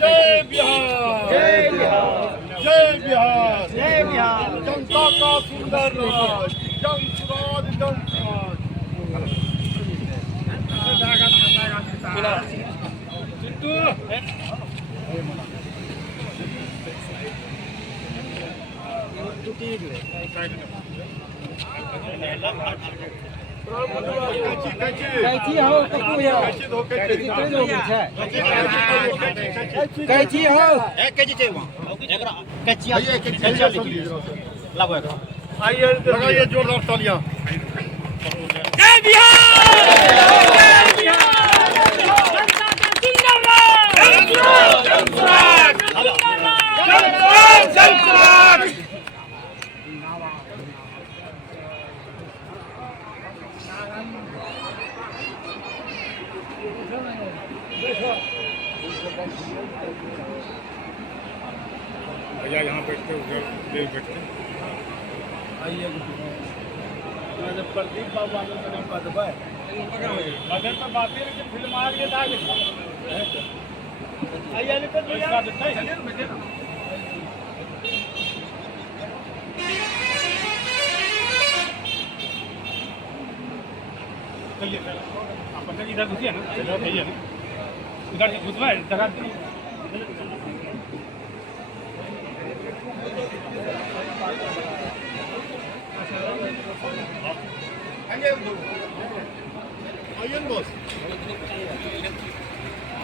जय बिहार, जय बिहार, जय बिहार, जय बिहार। जनता का सुंदर राज, जन स्वराज, जन स्वराज। कैची हो ककू या कैची तो लोग छै कैची हो एक केजी चाहिए वहाँ एकरा कच्चिया कच्चिया लिखिए लाओ एकरा आइए लगाइए जोरदार तालियां। जय बिहार जय बिहार जनता का सुंदर राज भैया यहाँ बैठते उधर ले बैठते। आइए प्रदीप बाबू आगे से नहीं बदबा अगर तो बातें लेकिन फिल्म आ रही है आगे आइए निकल इसका दिखता है चलिए आप पंकज इधर घुसिए ना भैया इधर घुसवाए जगह बॉस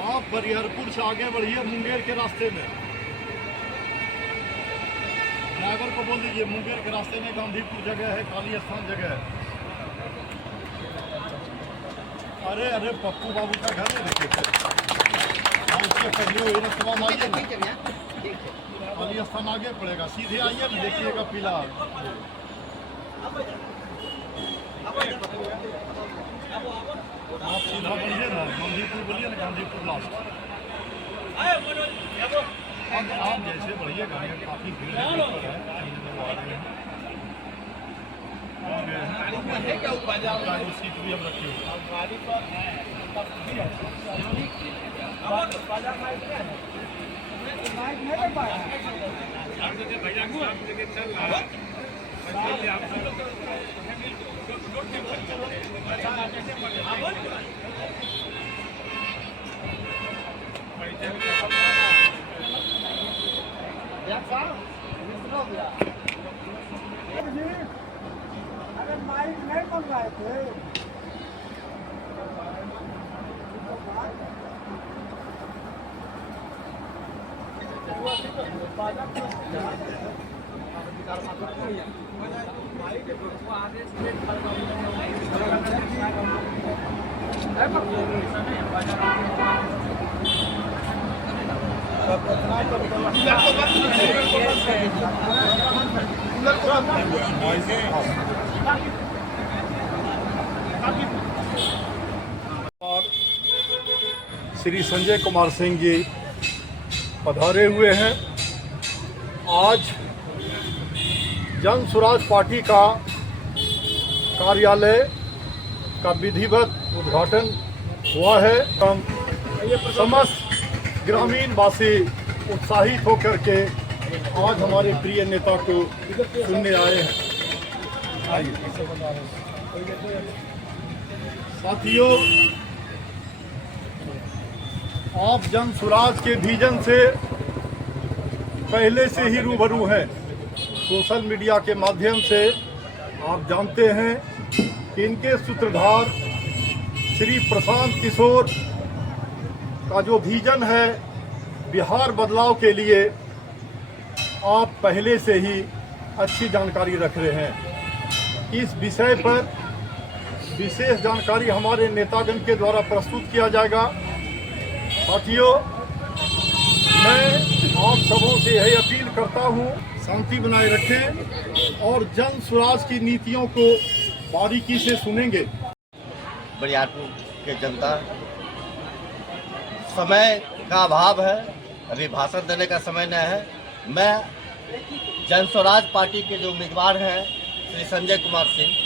आप बरिहरपुर से आगे बढ़िए मुंगेर के रास्ते में नागर को बोल दीजिए मुंगेर के रास्ते में गांधीपुर जगह है, काली स्थान जगह है। अरे अरे पप्पू बाबू का घर है देखिए उसके पहले वही रस्तवा मारिए ना काली स्थान आगे पड़ेगा, सीधे आइए ना देखिएगा पीला आप सीधा बढ़िए ना गांधीपुर बोलिए ना गांधीपुर लास्ट आप जैसे बढ़िए गाड़ियाँ काफ़ी भीड़ है सीट भी हम रखी अरे माइक नहीं मंगवाए थे श्री संजय कुमार सिंह जी पधारे हुए हैं। आज जन स्वराज पार्टी का कार्यालय का विधिवत उद्घाटन हुआ है। हम समस्त ग्रामीण वासी उत्साहित होकर के आज हमारे प्रिय नेता को सुनने आए हैं। साथियों, आप जन स्वराज के विजन से पहले से ही रूबरू हैं। सोशल मीडिया के माध्यम से आप जानते हैं कि इनके सूत्रधार श्री प्रशांत किशोर का जो विजन है बिहार बदलाव के लिए, आप पहले से ही अच्छी जानकारी रख रहे हैं। इस विषय पर विशेष जानकारी हमारे नेतागण के द्वारा प्रस्तुत किया जाएगा। साथियों, मैं आप सबों से यही अपील करता हूं, शांति बनाए रखें और जन स्वराज की नीतियों को बारीकी से सुनेंगे। बरियारपुर के जनता, समय का अभाव है, अभी भाषण देने का समय नहीं है। मैं जन स्वराज पार्टी के जो उम्मीदवार हैं श्री संजय कुमार सिंह,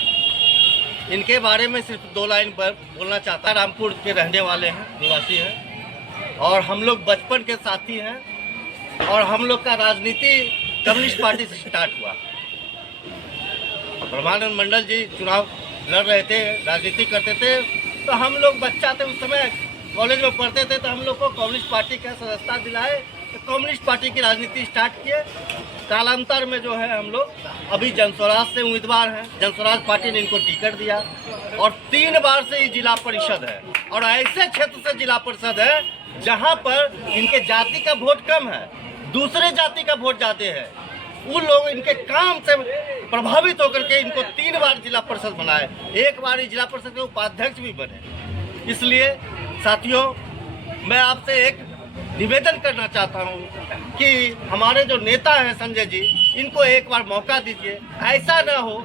इनके बारे में सिर्फ 2 लाइन पर बोलना चाहता। रामपुर के रहने वाले हैं, निवासी हैं और हम लोग बचपन के साथी हैं और हम लोग का राजनीति कम्युनिस्ट पार्टी से स्टार्ट हुआ। ब्रह्मानंद मंडल जी चुनाव लड़ रहे थे, राजनीति करते थे, तो हम लोग बच्चा थे, उस समय कॉलेज में पढ़ते थे, तो हम लोग को कम्युनिस्ट पार्टी का सदस्यता दिलाए, तो कम्युनिस्ट पार्टी की राजनीति स्टार्ट किए। कालांतर में जो है हम लोग अभी जनस्वराज से उम्मीदवार हैं, जनस्वराज पार्टी ने इनको टिकट दिया और 3 बार से ये जिला परिषद है और ऐसे क्षेत्र से जिला परिषद है जहां पर इनके जाति का वोट कम है, दूसरे जाति का वोट ज़्यादा है। उन लोग इनके काम से प्रभावित होकर के इनको 3 बार जिला परिषद बनाए, 1 बार जिला परिषद के उपाध्यक्ष भी बने। इसलिए साथियों, मैं आपसे एक निवेदन करना चाहता हूं कि हमारे जो नेता हैं संजय जी, इनको एक बार मौका दीजिए। ऐसा ना हो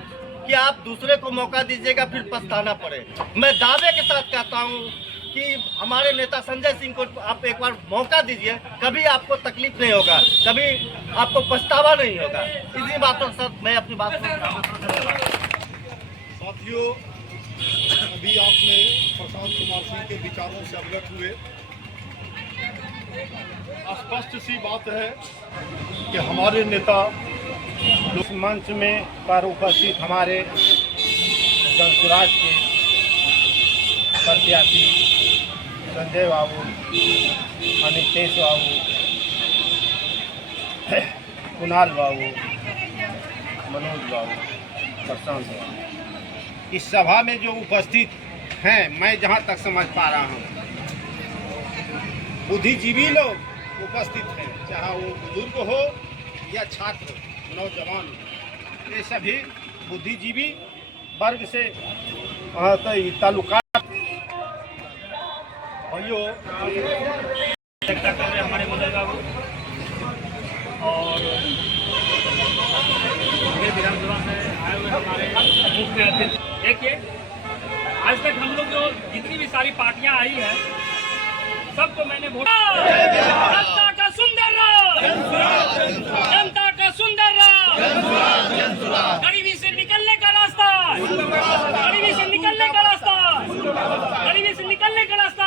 कि आप दूसरे को मौका दीजिएगा फिर पछताना पड़े। मैं दावे के साथ कहता हूं कि हमारे नेता संजय सिंह को आप एक बार मौका दीजिए, कभी आपको तकलीफ नहीं होगा, कभी आपको पछतावा नहीं होगा। इसी बातों के साथ मैं अपनी बात साथियों, अभी आपने प्रशांत कुमार सिंह के विचारों से अवगत हुए। स्पष्ट सी बात है कि हमारे नेता इस मंच में पर उपस्थित हमारे जनसुराज के प्रत्याशी संजय बाबू, अनितेश बाबू, कुणाल बाबू, मनोज बाबू, प्रशांत बाबू, इस सभा में जो उपस्थित हैं, मैं जहां तक समझ पा रहा हूं, बुद्धिजीवी लोग उपस्थित हैं, चाहे वो बुजुर्ग हो या छात्र, नौजवान, ये सभी बुद्धिजीवी वर्ग से ताल्लुकात। भाइयों, हमारे मनोज बाबू और विधानसभा में आए हुए हमारे मुख्य अध्यक्ष। देखिए, आज तक हम लोग जो जितनी भी सारी पार्टियां आई हैं, सबको मैंने वोट। जनता का सुंदर राज, जनता का सुंदर राज, गरीबी से निकलने का रास्ता, गरीबी से निकलने का रास्ता, गरीबी से निकलने का रास्ता।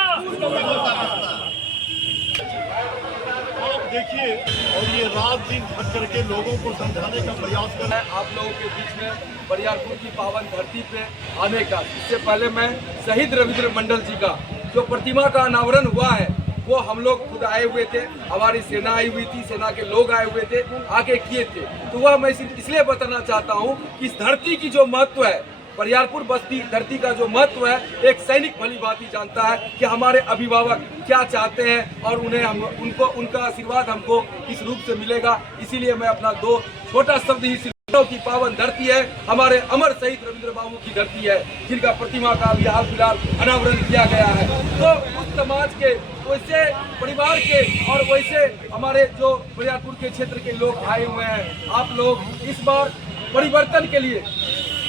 आप देखिए, और ये रात दिन भर करके लोगों को समझाने का प्रयास कर रहे हैं। आप लोगों के बीच में बरियारपुर की पावन धरती पे आने का। इससे पहले मैं शहीद रविंद्र मंडल जी का जो प्रतिमा का अनावरण हुआ है, वो हम लोग खुद आए हुए थे, हमारी सेना आई हुई थी, सेना के लोग आए हुए थे, आके किए थे। तो वह मैं इसलिए बताना चाहता हूँ कि इस धरती की जो महत्व है, बरियारपुर बस्ती धरती का जो महत्व है, एक सैनिक भली भांति जानता है कि हमारे अभिभावक क्या चाहते हैं और उन्हें उनको उनका आशीर्वाद हमको किस रूप से मिलेगा। इसीलिए मैं अपना 2 छोटा शब्द ही की पावन धरती है, हमारे अमर शहीद रविंद्र बाबू की धरती है, जिनका प्रतिमा का अभी हाल फिलहाल अनावरण किया गया है। तो उस समाज के, वैसे परिवार के और वैसे हमारे जो बरियारपुर के क्षेत्र के लोग आए हुए हैं, आप लोग इस बार परिवर्तन के लिए,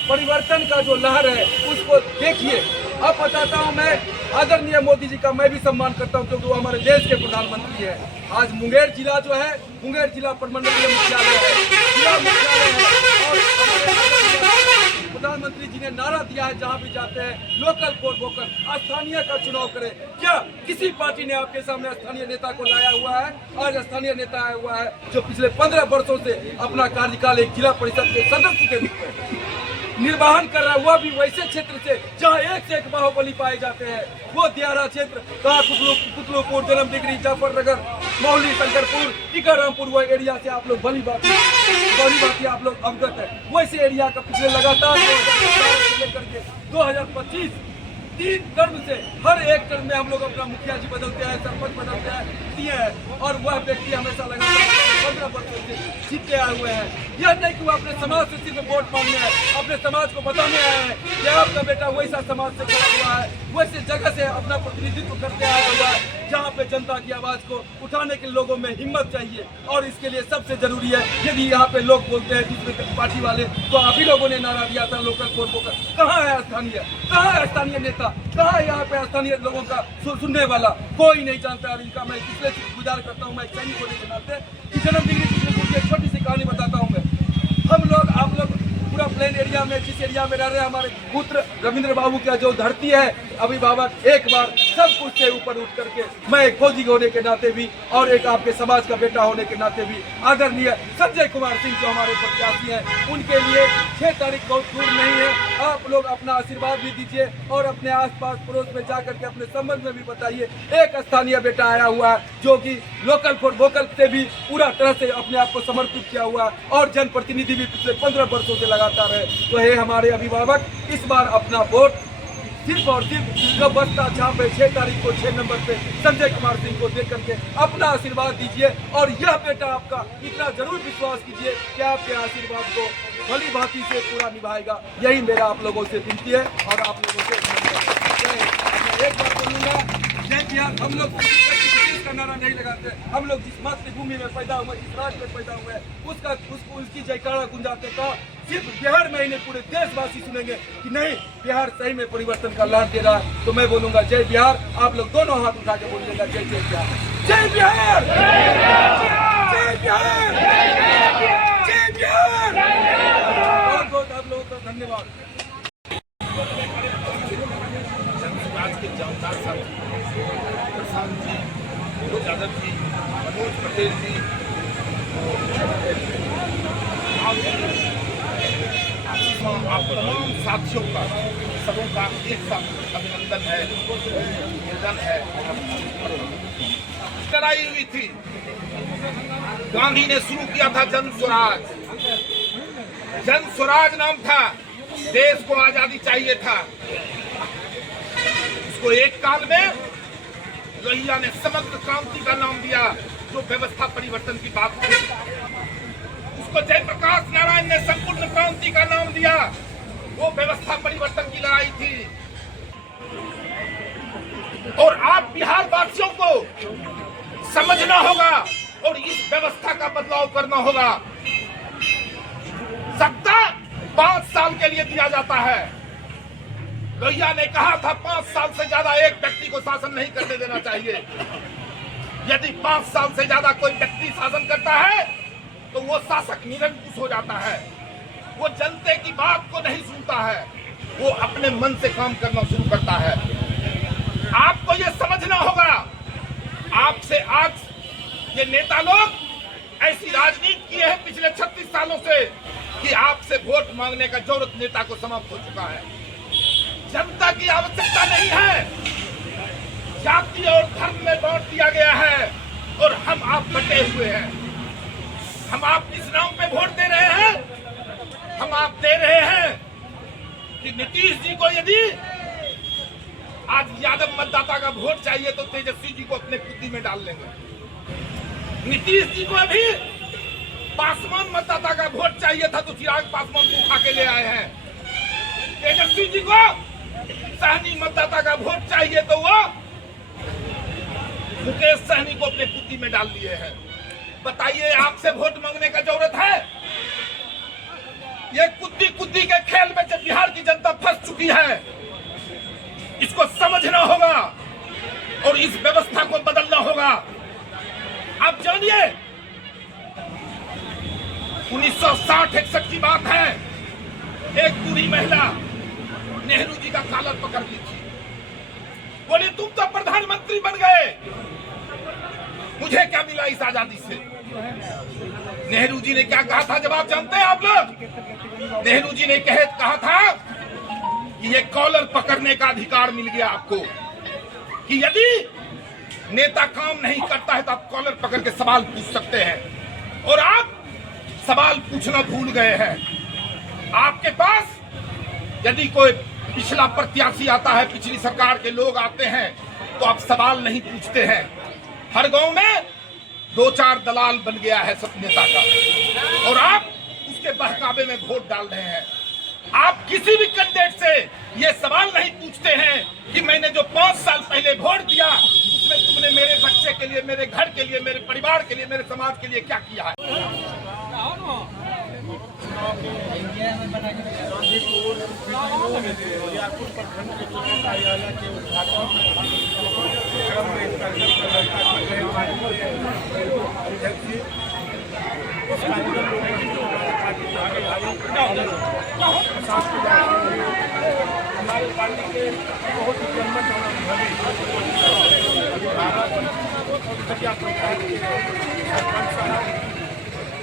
परिवर्तन का जो लहर है उसको देखिए। अब बताता हूँ, मैं आदरणीय मोदी जी का मैं भी सम्मान करता हूँ क्योंकि वो हमारे देश के प्रधानमंत्री हैं। आज मुंगेर जिला जो है, मुंगेर जिला प्रमंडलीय मुख्यालय है, जिला मुख्यालय है, और प्रधानमंत्री जी ने नारा दिया है जहाँ भी जाते हैं, लोकल फॉर वोकल, स्थानीय का चुनाव करें। क्या किसी पार्टी ने आपके सामने स्थानीय नेता को लाया हुआ है? आज स्थानीय नेता आया हुआ है जो पिछले 15 वर्षों से अपना कार्यकाल एक जिला परिषद के सदस्य के रूप में निर्वाहन कर रहा है, वह भी वैसे क्षेत्र से जहां एक से एक बाहुबली पाए जाते हैं। वो दियारा क्षेत्र, कहा कुतलुपुर, जन्म डिग्री, जाफरनगर, मौली, शंकरपुर, टीकारामपुर, वो एरिया से आप लोग भली बात आप लोग अवगत है। वैसे एरिया का पिछले लगातार 2014 से लेकर के 2025 3 टर्म से हर एक टर्म में हम लोग अपना मुखिया जी बदलते हैं, सरपंच बदलते हैं, दिए हैं, और वह व्यक्ति हमेशा लगातार 15 वर्षों से जीतते आए हुए हैं। यह नहीं कि वो अपने समाज से सिर्फ वोट मांगने आए, अपने समाज को बताने आए हैं कि आपका बेटा वैसा समाज से खड़ा हुआ है, वैसे जगह से अपना प्रतिनिधित्व करते आया हुआ है जहाँ पे जनता की आवाज को उठाने के लोगों में हिम्मत चाहिए। और इसके लिए सबसे जरूरी है, यदि यहाँ पे लोग बोलते हैं दूसरे पार्टी वाले, तो आप ही लोगों ने नारा दिया था लोकल फॉर वोकल। कहाँ है स्थानीय, कहाँ है स्थानीय नेता, कहाँ है यहाँ पे स्थानीय लोगों का सुनने वाला? कोई नहीं जानता। और इनका मैं इसलिए गुजार करता हूँ, मैं सैनिक को नहीं जानते कि जन्म डिग्री की छोटी सी कहानी बताता हूँ मैं। हम लोग, आप लोग पूरा प्लेन एरिया एरिया में, जिस एरिया में रह रहे हमारे पुत्र रविंद्र बाबू का जो धरती है, अभिभावक एक बार सब कुछ से ऊपर उठ करके मैं एक फौजी होने के नाते भी और एक आपके समाज का बेटा होने के नाते भी आदरणीय संजय कुमार सिंह जो हमारे प्रत्याशी हैं, उनके लिए 6 तारीख बहुत दूर नहीं है। आप लोग अपना आशीर्वाद भी दीजिए और अपने आसपास पड़ोस में जाकर के अपने संबंध में भी बताइए। एक स्थानीय बेटा आया हुआ है जो कि लोकल फॉर वोकल से भी पूरा तरह से अपने आप को समर्पित किया हुआ है और जनप्रतिनिधि भी पिछले 15 वर्षों से लगातार है। तो हे हमारे अभिभावक, इस बार अपना वोट सिर्फ और सिर्फ जो बस्ता छाप है 6 तारीख को 6 नंबर पे संजय कुमार सिंह को देख करके अपना आशीर्वाद दीजिए और यह बेटा आपका इतना जरूर विश्वास कीजिए कि आपके आशीर्वाद को भली भांति से पूरा निभाएगा। यही मेरा आप लोगों से विनती है और आप लोगों से मैं एक बात बोलूँगा, जय बिहार। हम लोग विशेष का नारा नहीं लगाते, हम लोग जिस मातृभूमि में पैदा हुए, जिस राज्य में पैदा हुए उसकी जयकारा गुंजाते था। सिर्फ बिहार में ही नहीं, पूरे देशवासी सुनेंगे कि नहीं, बिहार सही में परिवर्तन का लाभ दे रहा है। तो मैं बोलूंगा जय बिहार। आप लोग दोनों हाथ उठा के बोलिएगा जय जय बिहार, जय बिहार, जय बिहार, जय बिहार। बहुत बहुत आप लोगों का धन्यवाद। आज के जानकार साथी प्रशांत जी, मनोज यादव जी, मनोज पटेल जी, आप तमाम साथियों का, सबों का एक साथ अभिनंदन है, निवेदन है। लड़ाई हुई थी, गांधी ने शुरू किया था जन स्वराज। जन स्वराज नाम था, देश को आजादी चाहिए था। उसको एक काल में लोहिया ने समग्र क्रांति का नाम दिया, जो व्यवस्था परिवर्तन की बात थी। उसको जयप्रकाश नारायण ने संपूर्ण क्रांति का नाम दिया, वो व्यवस्था परिवर्तन की लड़ाई थी। और आप बिहार वासियों को समझना होगा और इस व्यवस्था का बदलाव करना होगा। सत्ता 5 साल के लिए दिया जाता है। लोहिया ने कहा था 5 साल से ज्यादा एक व्यक्ति को शासन नहीं करने देना चाहिए। यदि 5 साल से ज्यादा कोई व्यक्ति शासन करता है तो वो शासक निरंकुश हो जाता है। वो जनता की बात को नहीं सुनता है, वो अपने मन से काम करना शुरू करता है। आपको ये समझना होगा, आपसे आज ये नेता लोग ऐसी राजनीति की है पिछले 36 सालों से कि आपसे वोट मांगने का जरूरत नेता को समाप्त हो चुका है। जनता की आवश्यकता नहीं है, जाति और धर्म में बांट दिया गया है और हम आप बटे हुए हैं। हम आप किस नाम पे वोट दे रहे हैं? हम आप दे रहे हैं कि नीतीश जी को यदि आज यादव मतदाता का वोट चाहिए तो तेजस्वी जी को अपने कुत्ती में डाल लेंगे। नीतीश जी को अभी पासवान मतदाता का वोट चाहिए था तो चिराग पासवान को उठा के ले आए हैं। तेजस्वी जी को सहनी मतदाता का वोट चाहिए तो वो मुकेश सहनी को अपने कुत्ती में डाल लिए हैं। बताइए, आपसे वोट मांगने का जरूरत है? ये कुत्ती के खेल में जब बिहार की जनता फंस चुकी है, इसको समझना होगा और इस व्यवस्था को बदलना होगा। आप जानिए, 1960-61 की बात है, एक बूढ़ी महिला नेहरू जी का कॉलर पकड़ ली थी। बोली, तुम तो प्रधानमंत्री बन गए, मुझे क्या मिला इस आजादी से? नेहरू जी ने क्या कहा था जवाब जानते हैं आप लोग? नेहरू जी ने कहा था कि ये कॉलर पकड़ने का अधिकार मिल गया आपको, कि यदि नेता काम नहीं करता है तो आप कॉलर पकड़ के सवाल पूछ सकते हैं। और आप सवाल पूछना भूल गए हैं। आपके पास यदि कोई पिछला प्रत्याशी आता है, पिछली सरकार के लोग आते हैं, तो आप सवाल नहीं पूछते हैं। हर गांव में 2-4 दलाल बन गया है सब नेता का और आप उसके बहकावे में वोट डाल रहे हैं। आप किसी भी कैंडिडेट से ये सवाल नहीं पूछते हैं कि मैंने जो 5 साल पहले वोट दिया उसमें तुमने मेरे बच्चे के लिए, मेरे घर के लिए, मेरे परिवार के लिए, मेरे समाज के लिए क्या किया है। उद्घाटन हमारे पार्टी के बहुत ही जन्मत और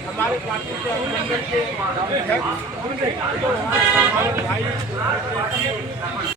हमारे पार्टी के अभिनंदन के अध्यक्ष हमारे भाई